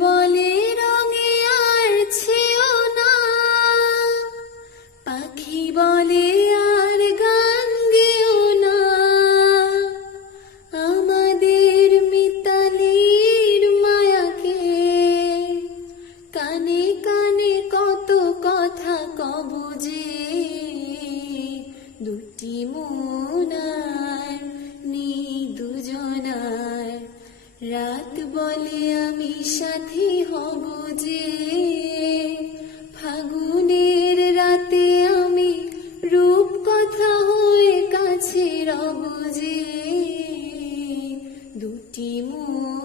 বলে রঙে আর ছেও না। পাখি বলে আর গান গেও না। আমাদের মিতালির মায়াকে কানে কানে কত কথা কব যে দুটি মনার রাত বলে আমি সাথী হব যে, ফাগুনের রাতে আমি রূপ কথা হয়ে কাছে রব যে। দুটি মুখ